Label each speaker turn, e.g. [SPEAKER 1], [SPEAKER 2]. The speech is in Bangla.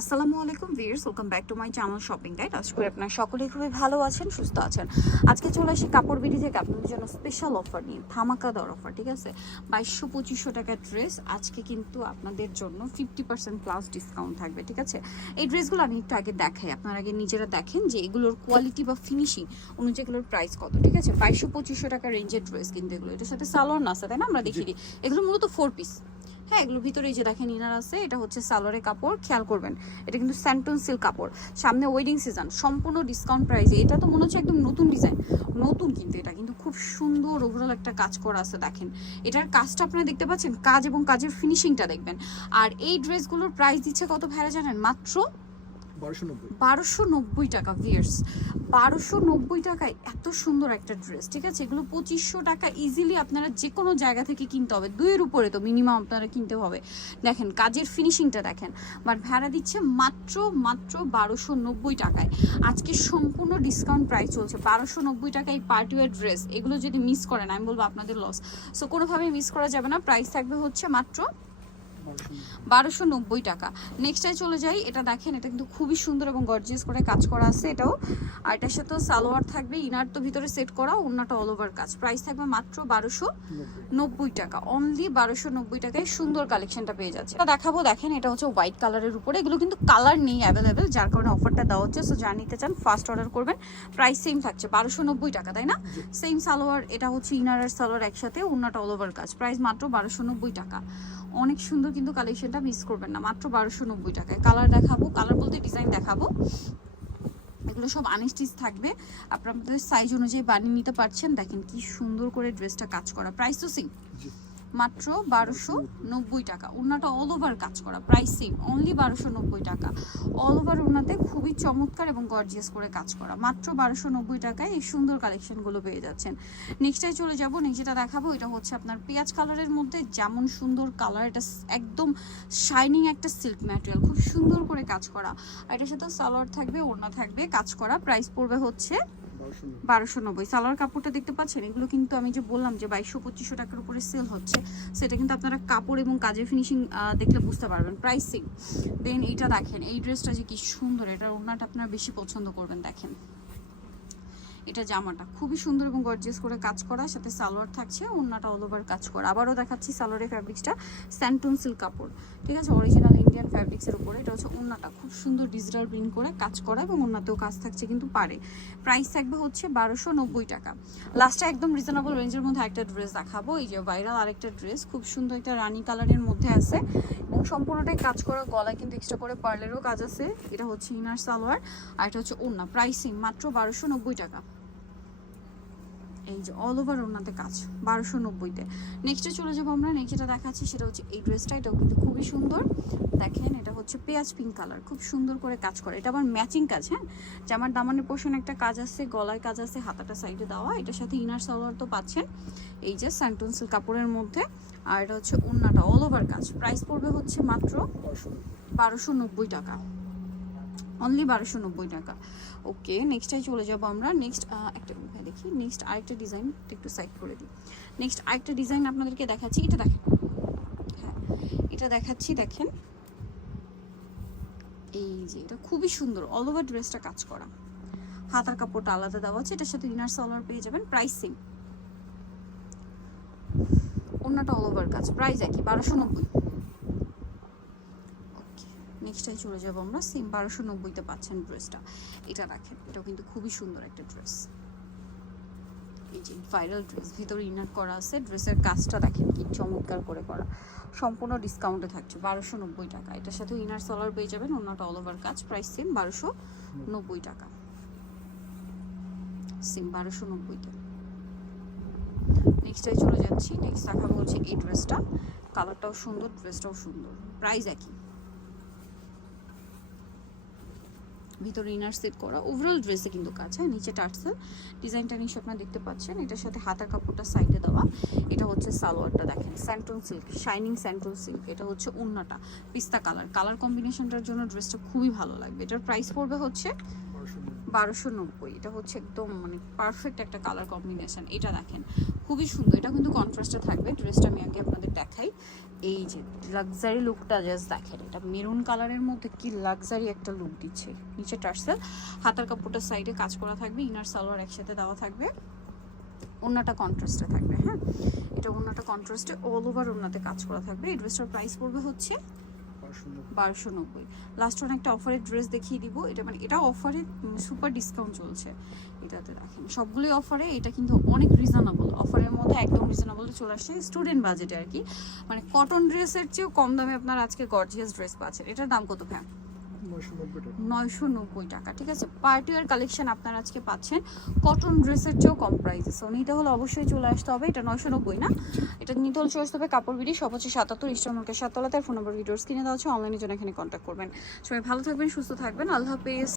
[SPEAKER 1] আসসালামু আলাইকুম viewers welcome back to my channel shopping guide. আশা করি আপনারা সকলেই খুবই ভালো আছেন সুস্থ আছেন। আজকে চলে আসি কাপড় বিডি থেকে আপনাদের জন্য স্পেশাল অফার নিয়ে ধামাকাদার অফার ঠিক আছে? বাইশশো পঁচিশশো টাকার ড্রেস আজকে কিন্তু আপনাদের জন্য ফিফটি পার্সেন্ট প্লাস ডিসকাউন্ট থাকবে ঠিক আছে? এই ড্রেসগুলো আমি একটু আগে দেখাই আপনারা আগে নিজেরা দেখেন যে এগুলোর কোয়ালিটি বা ফিনিশিং অনুযায়ী এগুলোর প্রাইস কত ঠিক আছে? বাইশশো পঁচিশশো টাকার রেঞ্জের ড্রেস কিন্তু এগুলো এটার সাথে সালোয়ার না আছে তাই না? আমরা দেখিয়ে দিই। এগুলো মূলত ফোর পিস হ্যাঁ এগুলোর ভিতরে যে দেখেন ইনার আছে, এটা হচ্ছে সালোয়ারের কাপড়, খেয়াল করবেন। এটা কিন্তু স্যান্টন সিল্ক কাপড়। সামনে ওয়েডিং সিজন সম্পূর্ণ ডিসকাউন্ট প্রাইসে এটা তো মনে হচ্ছে একদম নতুন ডিজাইন নতুন কিন্তু এটা। কিন্তু খুব সুন্দর ওভারঅল একটা কাজ করা আছে, দেখেন। এটার কাজটা আপনারা দেখতে পাচ্ছেন, কাজ এবং কাজের ফিনিশিংটা দেখবেন। আর এই ড্রেসগুলোর প্রাইস দিচ্ছে কত ভাইরা জানেন? মাত্র
[SPEAKER 2] বারোশো নব্বই।
[SPEAKER 1] টাকা ভিয়ার্স বারোশো নব্বই টাকায় এত সুন্দর একটা ড্রেস ঠিক আছে? এগুলো পঁচিশশো টাকা ইজিলি আপনারা যে কোনো জায়গা থেকে কিনতে হবে। দুইয়ের উপরে তো মিনিমাম আপনারা কিনতে হবে। দেখেন, কাজের ফিনিশিংটা দেখেন। বাট ভাড়া দিচ্ছে মাত্র মাত্র বারোশো নব্বই টাকায়। আজকে সম্পূর্ণ ডিসকাউন্ট প্রাইস চলছে। বারোশো নব্বই পার্টি ওয়ার ড্রেস এগুলো যদি মিস করেন, আমি বলব আপনাদের লস সো কোনোভাবেই মিস করা যাবে না। প্রাইস থাকবে হচ্ছে মাত্র
[SPEAKER 2] বারোশো নব্বই
[SPEAKER 1] টাকা। নেক্সটে চলে যাই। এটা দেখেন, এটা কিন্তু খুবই সুন্দর এবং গর্জিয়াস করে কাজ করা আছে এটাও। আর এটার সাথেও সালোয়ার থাকবে, ইনার তো ভিতরে সেট করা অন্যটা অল ওভার কাজ। প্রাইস থাকবে মাত্র বারোশো
[SPEAKER 2] নব্বই
[SPEAKER 1] টাকা। অনলি বারোশো নব্বই টাকায় সুন্দর কালেকশনটা পেয়ে যাচ্ছে। এটা দেখাবো, দেখেন, এটা হচ্ছে হোয়াইট কালারের উপরে। এগুলো কিন্তু কালার নেই অ্যাভেলেবেল যার কারণে অফারটা দেওয়া হচ্ছে। সো যা নিতে চান ফার্স্ট অর্ডার করবেন। প্রাইস সেম থাকছে, বারোশো নব্বই টাকা, তাই না? সেম সালোয়ার, এটা হচ্ছে ইনার আর সালোয়ার একসাথে অন্যটা অল ওভার কাজ। প্রাইস মাত্র বারোশো নব্বই টাকা। অনেক সুন্দর কিন্তু কালেকশনটা মিস করবেন না, মাত্র বারোশো নব্বই টাকায়। কালার দেখাবো কালার বলতে ডিজাইন দেখাবো। এগুলো সব আনস্টিচ থাকবে। আপনাদের সাইজ অনুযায়ী বানিয়ে নিতে পারছেন। দেখেন কি সুন্দর করে ড্রেসটা কাজ করা। প্রাইস তো
[SPEAKER 2] জি।
[SPEAKER 1] মাত্র বারোশো নব্বই টাকা। ওনাটা অল ওভার কাজ করা প্রাইস সেম অনলি বারোশো নব্বই টাকা। অল ওভার ওনাতে খুবই চমৎকার এবং গর্জিয়াস করে কাজ করা। মাত্র বারোশো নব্বই টাকায় এই সুন্দর কালেকশনগুলো পেয়ে যাচ্ছেন। নেক্সটাই চলে যাব নেক্সট যেটা দেখাবো, এটা হচ্ছে আপনার পেঁয়াজ কালারের মধ্যে যেমন সুন্দর কালার এটা একদম শাইনিং একটা সিল্ক ম্যাটেরিয়াল খুব সুন্দর করে কাজ করা। আর এটার সাথে সালোয়ার থাকবে ওড়না থাকবে, কাজ করা। প্রাইস পড়বে হচ্ছে
[SPEAKER 2] বারোশো নব্বই।
[SPEAKER 1] সালোয়ার কাপড়টা দেখতে পাচ্ছেন? এগুলো কিন্তু আমি যে বললাম যে বাইশশো, পঁচিশশো টাকার উপরে সেল হচ্ছে, সেটা কিন্তু আপনারা কাপড় এবং কাজের ফিনিশিং দেখলে বুঝতে পারবেন। প্রাইসিং দেন এইটা দেখেন, এই ড্রেসটা যে কি সুন্দর এটা ওনাটা আপনারা বেশি পছন্দ করবেন, দেখেন। এটা জামাটা। খুবই সুন্দর এবং গর্জিয়াস করে কাজ করা, সাথে সালোয়ার থাকছে, ওড়নাটা অল ওভার কাজ করা। আবারও দেখাচ্ছি সালোয়ারের ফ্যাব্রিক্সটা স্যান্টুন সিল্ক কাপড়। ঠিক আছে? অরিজিনাল ইন্ডিয়ান ফ্যাব্রিক্সের উপরে। এটা হচ্ছে ওড়নাটা। খুব সুন্দর ডিজিটাল প্রিন্ট করে কাজ করা এবং ওড়নাতেও কাজ থাকছে, কিন্তু পারে। প্রাইস থাকবে হচ্ছে বারোশো নব্বই টাকা। লাস্টে একদম রিজনেবল রেঞ্জের মধ্যে একটা ড্রেস দেখাবো। এই যে ভাইরাল আরেকটা ড্রেস খুব সুন্দর একটা রানি কালারের মধ্যে আছে। এবং সম্পূর্ণটাই কাজ করা, গলায় কিন্তু এক্সট্রা করে পার্লেরও কাজ আছে। এটা হচ্ছে ইনার সালোয়ার, আর এটা হচ্ছে ওড়না। প্রাইসিং মাত্র বারোশো নব্বই টাকা। এই যে অল ওভার ওনাতে কাজ, বারোশো নব্বইতে। নেক্সটে চলে যাব আমরা নেক্সট যেটা দেখাচ্ছি সেটা হচ্ছে এই ড্রেসটা এটাও কিন্তু খুবই সুন্দর। দেখেন, এটা হচ্ছে পেঁয়াজ পিঙ্ক কালার খুব সুন্দর করে কাজ করে। এটা আবার ম্যাচিং কাজ হ্যাঁ? জামার দামানের পোষণ একটা কাজ আছে, গলার কাজ আছে, হাতাটা সাইডে দেওয়া। এটার সাথে ইনার সালোয়ার তো পাচ্ছেন। এই যে স্যান্টনসিল কাপড়ের মধ্যে। আর এটা হচ্ছে ওন্নাটা অল ওভার কাজ। প্রাইস পড়বে হচ্ছে মাত্র
[SPEAKER 2] বারোশো
[SPEAKER 1] নব্বই টাকা। অনলি বারোশো নব্বই টাকা। ওকে নেক্সটটাই চলে যাব আমরা। নেক্সট একটা উঠে দেখি। নেক্সট আরেকটা ডিজাইন একটু সাইড করে দিই। নেক্সট আরেকটা ডিজাইন আপনাদেরকে দেখাচ্ছি। এটা দেখেন। হ্যাঁ এটা দেখাচ্ছি, দেখেন। এই যে, এটা খুবই সুন্দর। অল ওভার ড্রেসটা কাজ করা। হাতার কাপড়টা আলাদা দেওয়া আছে। এটার সাথে ইনার সালোয়ার পেয়ে যাবেন। প্রাইস সেম অন্যটা অল ওভার কাজ। প্রাইস একই, বারোশো নব্বই। নেক্সটাই চলে যাব আমরা। সেম বারোশো নব্বইতে পাচ্ছেন ড্রেসটা। এটা দেখেন, এটাও কিন্তু খুবই সুন্দর একটা ড্রেস। এই যে ভাইরাল ড্রেস, ভিতরে ইনার করা আছে। ড্রেসের কাজটা দেখেন কি চমৎকার করে করা। সম্পূর্ণ ডিসকাউন্টে থাকছে, বারোশো নব্বই টাকা। এটার সাথে ইনার সালোয়ার পেয়ে যাবেন অন্যটা অল ওভার কাজ। প্রাইস সেম বারোশো নব্বই টাকা। সেম বারোশো নব্বইতে। নেক্সটাই চলে যাচ্ছি। নেক্সট দেখাবো হচ্ছে এই ড্রেসটা। কালারটাও সুন্দর ড্রেসটাও সুন্দর। প্রাইস একই। ভিতরে ইনার সেট করা। ওভারঅল ড্রেসে কিন্তু কাজ হ্যাঁ নিচে টার্সেল ডিজাইনটা নিশ্চয় আপনারা দেখতে পাচ্ছেন। এটার সাথে হাতার কাপড়টা সাইডে দেওয়া। এটা হচ্ছে সালোয়ারটা দেখেন santoon silk shining santoon silk এটা হচ্ছে উন্নাটা, পিস্তা কালার কালার কম্বিনেশনটার জন্য ড্রেসটা খুবই ভালো লাগবে। এটার প্রাইস পড়বে হচ্ছে
[SPEAKER 2] বারোশো নব্বই।
[SPEAKER 1] এটা হচ্ছে একদম মানে পারফেক্ট একটা কালার কম্বিনেশন এটা দেখেন, খুবই সুন্দর। এটা কিন্তু কন্ট্রাস্টে থাকবে। ড্রেসটা আমি আগে আপনাদের দেখাই। এই যে লাক্সারি লুকটা জাস্ট দেখেন, এটা মেরুন কালারের মধ্যে কি লাক্সারি একটা লুক দিচ্ছে। নিচে টার্সেল, হাতার কাপড়টা সাইডে কাজ করা থাকবে ইনার সালোয়ার একসাথে দেওয়া থাকবে। ওনাটা কন্ট্রাস্টে থাকবে হ্যাঁ? এটা ওনাটা কন্ট্রাস্টে অল ওভার ওনাতে কাজ করা থাকবে। এই ড্রেসটার প্রাইস পড়বে হচ্ছে
[SPEAKER 2] বারোশো নব্বই।
[SPEAKER 1] লাস্ট ওয়ান একটা অফারের ড্রেস দেখিয়ে দিব। এটা মানে এটা অফারে সুপার ডিসকাউন্ট চলছে। এটাতে দেখেন সবগুলোই অফারে এটা কিন্তু অনেক রিজনেবল অফারের মধ্যে একদম রিজনেবল চলে আসছে। স্টুডেন্ট বাজেটে আর কি। মানে কটন ড্রেসের চেয়েও কম দামে আপনার আজকে গর্জিয়াস ড্রেস পাচ্ছেন। এটার দাম কত ভ্যাম নয়শো নব্বই টাকা। ঠিক আছে? পার্টি ওয়ার কালেকশন আপনারা আজকে পাচ্ছেন। কটন ড্রেসের চেয়েও কম প্রাইসে সো নিতে হলে অবশ্যই চলে আসতে হবে। এটা নয়শো নব্বই না? এটা নিতে হলে চলে আসতে হবে কাপড় বিডি, সব হচ্ছে সাতাত্তর ইস্টার্নকে সাততলাতে। ফোন নম্বর ভিডিওস কিনে দেওয়া হচ্ছে অনলাইনের জন্য এখানে কন্ট্যাক্ট করবেন। সবাই ভালো থাকবেন, সুস্থ থাকবেন। আল্লাহ হাফেজ।